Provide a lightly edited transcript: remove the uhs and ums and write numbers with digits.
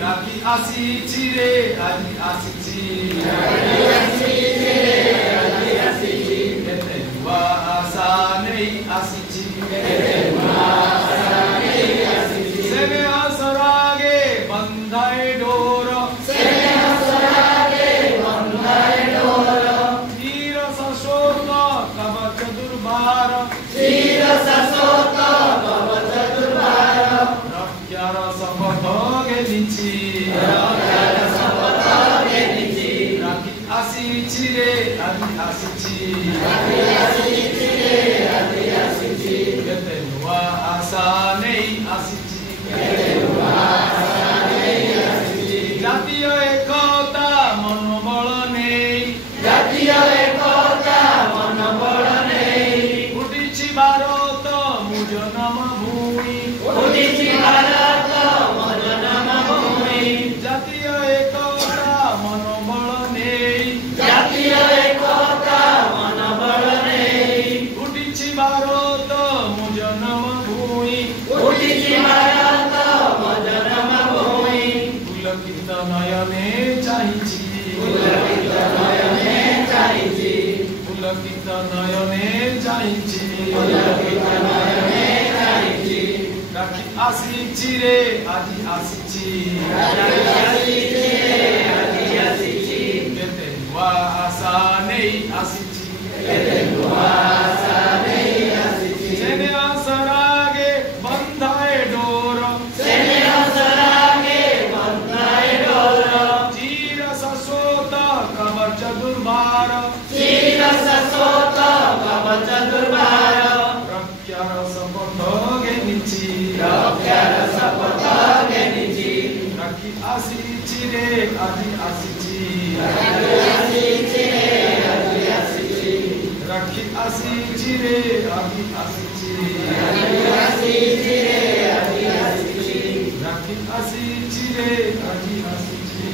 Raki asichire, adi asichi. Ketewa asanei asichi. Sene asarage bandhae doro. Tira sashota kavacha durbhara. Rakyara sapato genichi. Raki asichire, adi asichi. Ketewa asanei asichi. Jatiyo ekota monobol nei. Utichi bharoto mujo nama bhumi. Jatiyo ekota monobol nei. Utichi bharoto mujo nama bhumi. Pulakita nayane chahichi. Pulakita nayane chahichi. Raki asichire, adi asichi. Ketewa asanei asichi. Sene asarage bandhae doro. Tira sasota kavacha durbhara. Rakyara sapato genichi. Raki asichire, adi asichi. Raki asichire, adi asichi. Raki asichire, adi asichi.